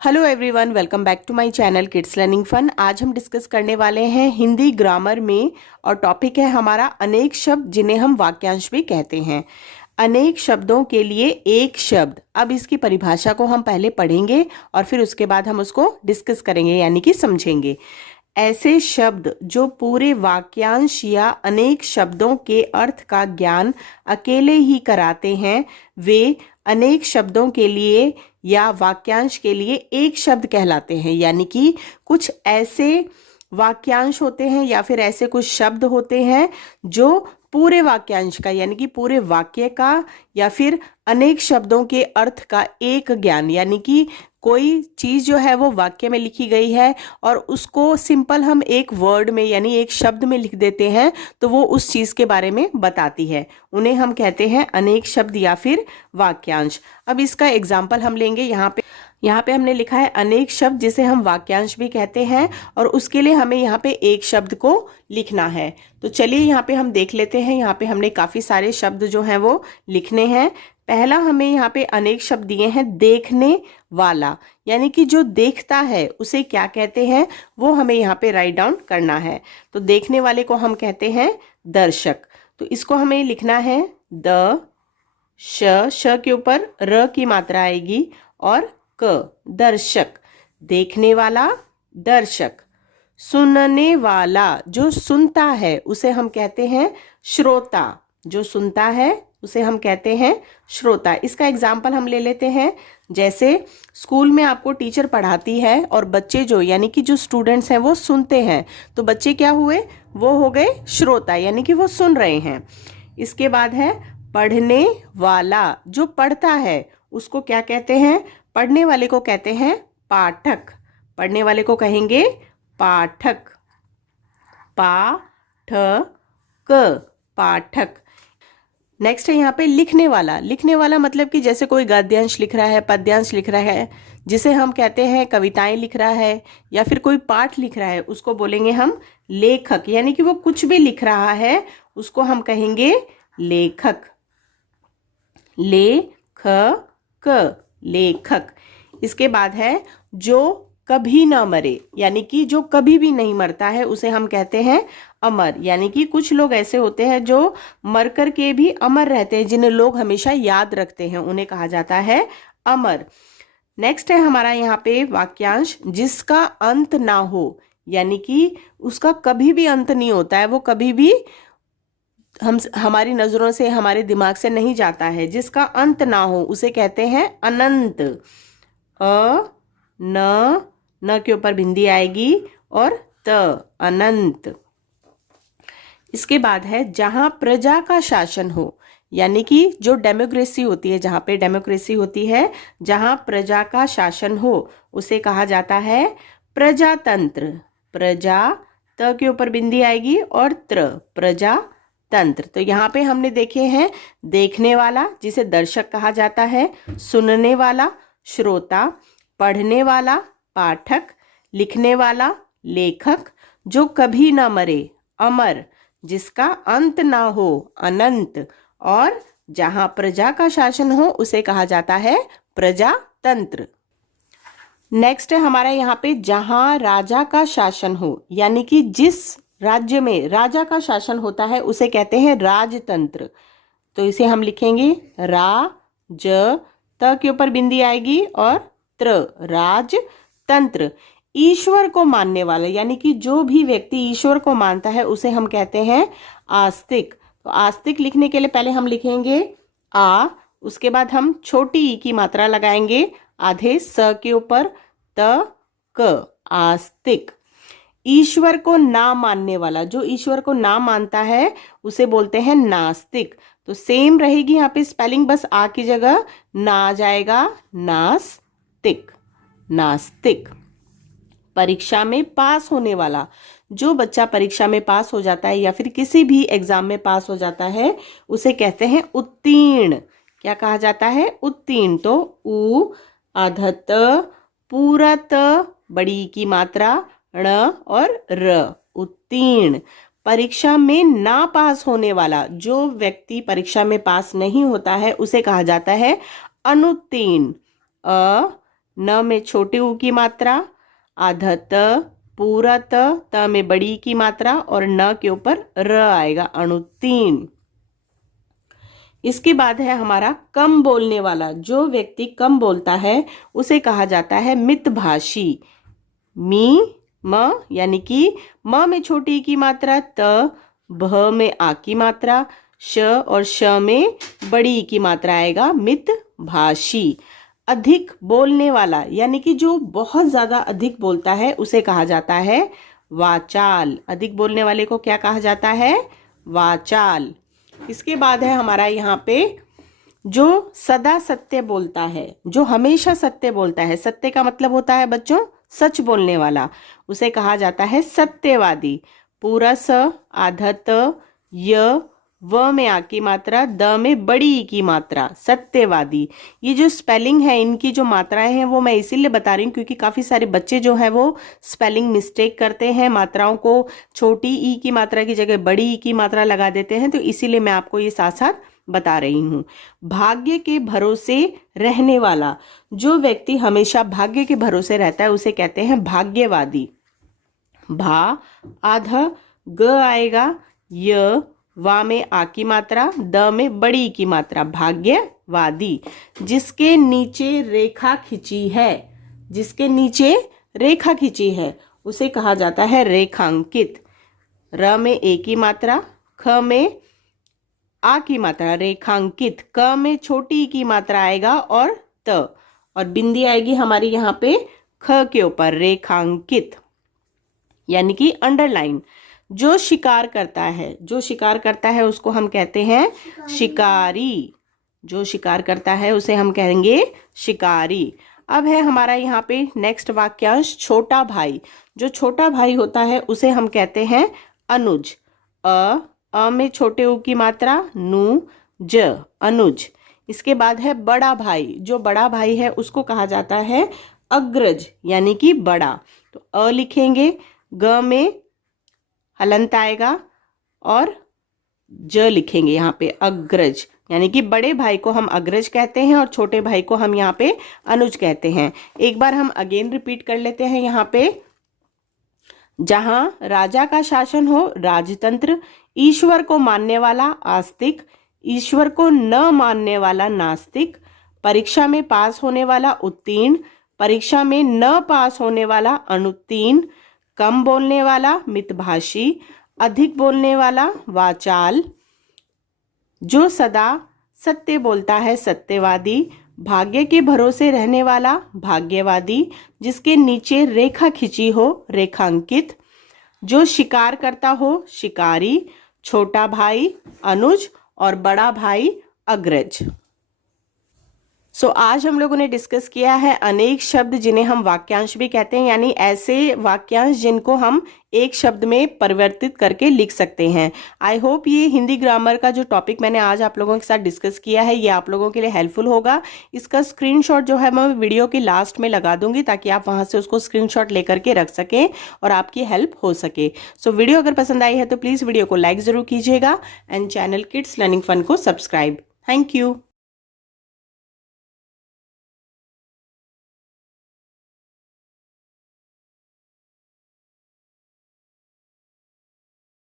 Hello everyone, welcome back to my channel kids learning fun. आज हम discuss करने वाले हैं हिंदी ग्रामर में और टॉपिक है हमारा अनेक शब्द जिन्हें हम वाक्यांश भी कहते हैं। अनेक शब्दों के लिए एक शब्द। अब इसकी परिभाषा को हम पहले पढ़ेंगे और फिर उसके बाद हम उसको डिस्कस करेंगे यानी कि समझेंगे। ऐसे शब्द जो पूरे वाक्यांश या अनेक शब्दों के अर्थ का ज्ञान अकेले ही कराते हैं वे अनेक शब्दों के लिए या वाक्यांश के लिए एक शब्द कहलाते हैं। यानी कि कुछ ऐसे वाक्यांश होते हैं या फिर ऐसे कुछ शब्द होते हैं जो पूरे वाक्यांश का यानी कि पूरे वाक्य का या फिर अनेक शब्दों के अर्थ का एक ज्ञान, यानी कि कोई चीज जो है वो वाक्य में लिखी गई है और उसको सिंपल हम एक वर्ड में यानी एक शब्द में लिख देते हैं तो वो उस चीज के बारे में बताती है। उन्हें हम कहते हैं अनेक शब्द या फिर वाक्यांश। अब इसका एग्जाम्पल हम लेंगे। यहाँ पे हमने लिखा है अनेक शब्द जिसे हम वाक्यांश भी कहते हैं और उसके लिए हमें यहाँ पे एक शब्द को लिखना है। तो चलिए यहाँ पे हम देख लेते हैं। यहाँ पे हमने काफी सारे शब्द जो हैं वो लिखने हैं। पहला हमें यहाँ पे अनेक शब्द दिए हैं देखने वाला, यानी कि जो देखता है उसे क्या कहते हैं वो हमें यहाँ पे राइट डाउन करना है। तो देखने वाले को हम कहते हैं दर्शक। तो इसको हमें लिखना है द श के ऊपर र की मात्रा आएगी और क, दर्शक। देखने वाला दर्शक। सुनने वाला जो सुनता है उसे हम कहते हैं श्रोता। जो सुनता है उसे हम कहते हैं श्रोता। इसका एग्जाम्पल हम ले लेते हैं। जैसे स्कूल में आपको टीचर पढ़ाती है और बच्चे जो यानी कि जो स्टूडेंट्स हैं वो सुनते हैं, तो बच्चे क्या हुए, वो हो गए श्रोता, यानी कि वो सुन रहे हैं। इसके बाद है पढ़ने वाला। जो पढ़ता है उसको क्या कहते हैं, पढ़ने वाले को कहते हैं पाठक। पढ़ने वाले को कहेंगे पाठक। पाठक। नेक्स्ट है यहाँ पे लिखने वाला। लिखने वाला मतलब कि जैसे कोई गद्यांश लिख रहा है, पद्यांश लिख रहा है, जिसे हम कहते हैं कविताएं लिख रहा है या फिर कोई पाठ लिख रहा है, उसको बोलेंगे हम लेखक। यानी कि वो कुछ भी लिख रहा है उसको हम कहेंगे लेखक। लेखक। इसके बाद है जो कभी ना मरे, यानी कि जो कभी भी नहीं मरता है उसे हम कहते हैं अमर। यानी कि कुछ लोग ऐसे होते हैं जो मर कर के भी अमर रहते हैं, जिन्हें लोग हमेशा याद रखते हैं, उन्हें कहा जाता है अमर। नेक्स्ट है हमारा यहाँ पे वाक्यांश जिसका अंत ना हो, यानी कि उसका कभी भी अंत नहीं होता है, वो कभी भी हमारी नजरों से हमारे दिमाग से नहीं जाता है। जिसका अंत ना हो उसे कहते हैं अनंत। न के ऊपर बिंदी आएगी और त, अनंत। इसके बाद है जहां प्रजा का शासन हो, यानी कि जो डेमोक्रेसी होती है, जहां पे डेमोक्रेसी होती है, जहां प्रजा का शासन हो उसे कहा जाता है प्रजातंत्र। प्रजा, त के ऊपर बिंदी आएगी और त्र, प्रजातंत्र। तो यहाँ पे हमने देखे हैं देखने वाला जिसे दर्शक कहा जाता है, सुनने वाला श्रोता, पढ़ने वाला पाठक, लिखने वाला लेखक, जो कभी ना मरे अमर, जिसका अंत ना हो अनंत, और जहां प्रजा का शासन हो उसे कहा जाता है प्रजातंत्र। नेक्स्ट है हमारा यहाँ पे जहां राजा का शासन हो, यानी कि जिस राज्य में राजा का शासन होता है उसे कहते हैं राजतंत्र। तो इसे हम लिखेंगे त के ऊपर बिंदी आएगी और त्र, राजतंत्र। ईश्वर को मानने वाला, यानी कि जो भी व्यक्ति ईश्वर को मानता है उसे हम कहते हैं आस्तिक। तो आस्तिक लिखने के लिए पहले हम लिखेंगे आ, उसके बाद हम छोटी ई की मात्रा लगाएंगे आधे स के ऊपर, त क, आस्तिक। ईश्वर को ना मानने वाला, जो ईश्वर को ना मानता है उसे बोलते हैं नास्तिक। तो सेम रहेगी यहाँ पे स्पेलिंग, बस आ की जगह ना आ जाएगा, नास्तिक। नास्तिक। परीक्षा में पास होने वाला, जो बच्चा परीक्षा में पास हो जाता है या फिर किसी भी एग्जाम में पास हो जाता है उसे कहते हैं उत्तीर्ण। क्या कहा जाता है, उत्तीर्ण। तो उ, अधत, पूरत, बड़ी की मात्रा ण और र, उत्तीर्ण। परीक्षा में ना पास होने वाला, जो व्यक्ति परीक्षा में पास नहीं होता है उसे कहा जाता है अनुत्तीर्ण। न में छोटे ऊ की मात्रा, आधा त, पूरा त में बड़ी की मात्रा और न के ऊपर र आएगा, अणु 3। इसके बाद है हमारा कम बोलने वाला। जो व्यक्ति कम बोलता है उसे कहा जाता है मितभाषी। मी म यानी कि म में छोटी की मात्रा, त भ में आ की मात्रा, श और श में बड़ी की मात्रा आएगा, मितभाषी। अधिक बोलने वाला यानी कि जो बहुत ज्यादा अधिक बोलता है उसे कहा जाता है वाचाल। अधिक बोलने वाले को क्या कहा जाता है? वाचाल। इसके बाद है हमारा यहाँ पे जो सदा सत्य बोलता है, जो हमेशा सत्य बोलता है। सत्य का मतलब होता है बच्चों सच बोलने वाला, उसे कहा जाता है सत्यवादी। पूरा स, आधा त, य, व में आ की मात्रा, द में बड़ी ई की मात्रा, सत्यवादी। ये जो स्पेलिंग है, इनकी जो मात्राएं हैं वो मैं इसीलिए बता रही हूँ क्योंकि काफी सारे बच्चे जो है वो स्पेलिंग मिस्टेक करते हैं, मात्राओं को छोटी ई की मात्रा की जगह बड़ी ई की मात्रा लगा देते हैं, तो इसीलिए मैं आपको ये साथ साथ बता रही हूँ। भाग्य के भरोसे रहने वाला। जो व्यक्ति हमेशा भाग्य के भरोसे रहता है उसे कहते हैं भाग्यवादी। भा, आधा ग आएगा, य, वा में आ की मात्रा, द में बड़ी की मात्रा, भाग्यवादी। जिसके नीचे रेखा खिंची है, जिसके नीचे रेखा खिंची है उसे कहा जाता है रेखांकित। र में ए की मात्रा, ख में आ की मात्रा, रेखांकित। क में छोटी की मात्रा आएगा और त, और बिंदी आएगी हमारी यहाँ पे ख के ऊपर, रेखांकित यानी कि अंडरलाइन। जो शिकार करता है, जो शिकार करता है उसको हम कहते हैं शिकारी। जो शिकार करता है उसे हम कहेंगे शिकारी। अब है हमारा यहाँ पे नेक्स्ट वाक्यांश छोटा भाई। जो छोटा भाई होता है उसे हम कहते हैं अनुज। अ में छोटे ऊ की मात्रा, नु, ज, अनुज। इसके बाद है बड़ा भाई। जो बड़ा भाई है उसको कहा जाता है अग्रज यानी कि बड़ा। तो अ लिखेंगे, ग में हलंत आएगा और ज लिखेंगे यहाँ पे, अग्रज यानी कि बड़े भाई को हम अग्रज कहते हैं और छोटे भाई को हम यहाँ पे अनुज कहते हैं। एक बार हम अगेन रिपीट कर लेते हैं यहाँ पे। जहां राजा का शासन हो राजतंत्र, ईश्वर को मानने वाला आस्तिक, ईश्वर को न मानने वाला नास्तिक, परीक्षा में पास होने वाला उत्तीर्ण, परीक्षा में न पास होने वाला अनुत्तीर्ण, कम बोलने वाला मितभाषी, अधिक बोलने वाला वाचाल, जो सदा सत्य बोलता है सत्यवादी, भाग्य के भरोसे रहने वाला भाग्यवादी, जिसके नीचे रेखा खिंची हो रेखांकित, जो शिकार करता हो शिकारी, छोटा भाई अनुज और बड़ा भाई अग्रज। सो आज हम लोगों ने डिस्कस किया है अनेक शब्द जिन्हें हम वाक्यांश भी कहते हैं, यानी ऐसे वाक्यांश जिनको हम एक शब्द में परिवर्तित करके लिख सकते हैं। आई होप ये हिंदी ग्रामर का जो टॉपिक मैंने आज आप लोगों के साथ डिस्कस किया है ये आप लोगों के लिए हेल्पफुल होगा। इसका स्क्रीनशॉट जो है मैं वीडियो के लास्ट में लगा दूंगी ताकि आप वहां से उसको स्क्रीनशॉट लेकर के रख सकें और आपकी हेल्प हो सके। सो वीडियो अगर पसंद आई है तो प्लीज़ वीडियो को लाइक ज़रूर कीजिएगा and channel kids learning fun को सब्सक्राइब। Thank you.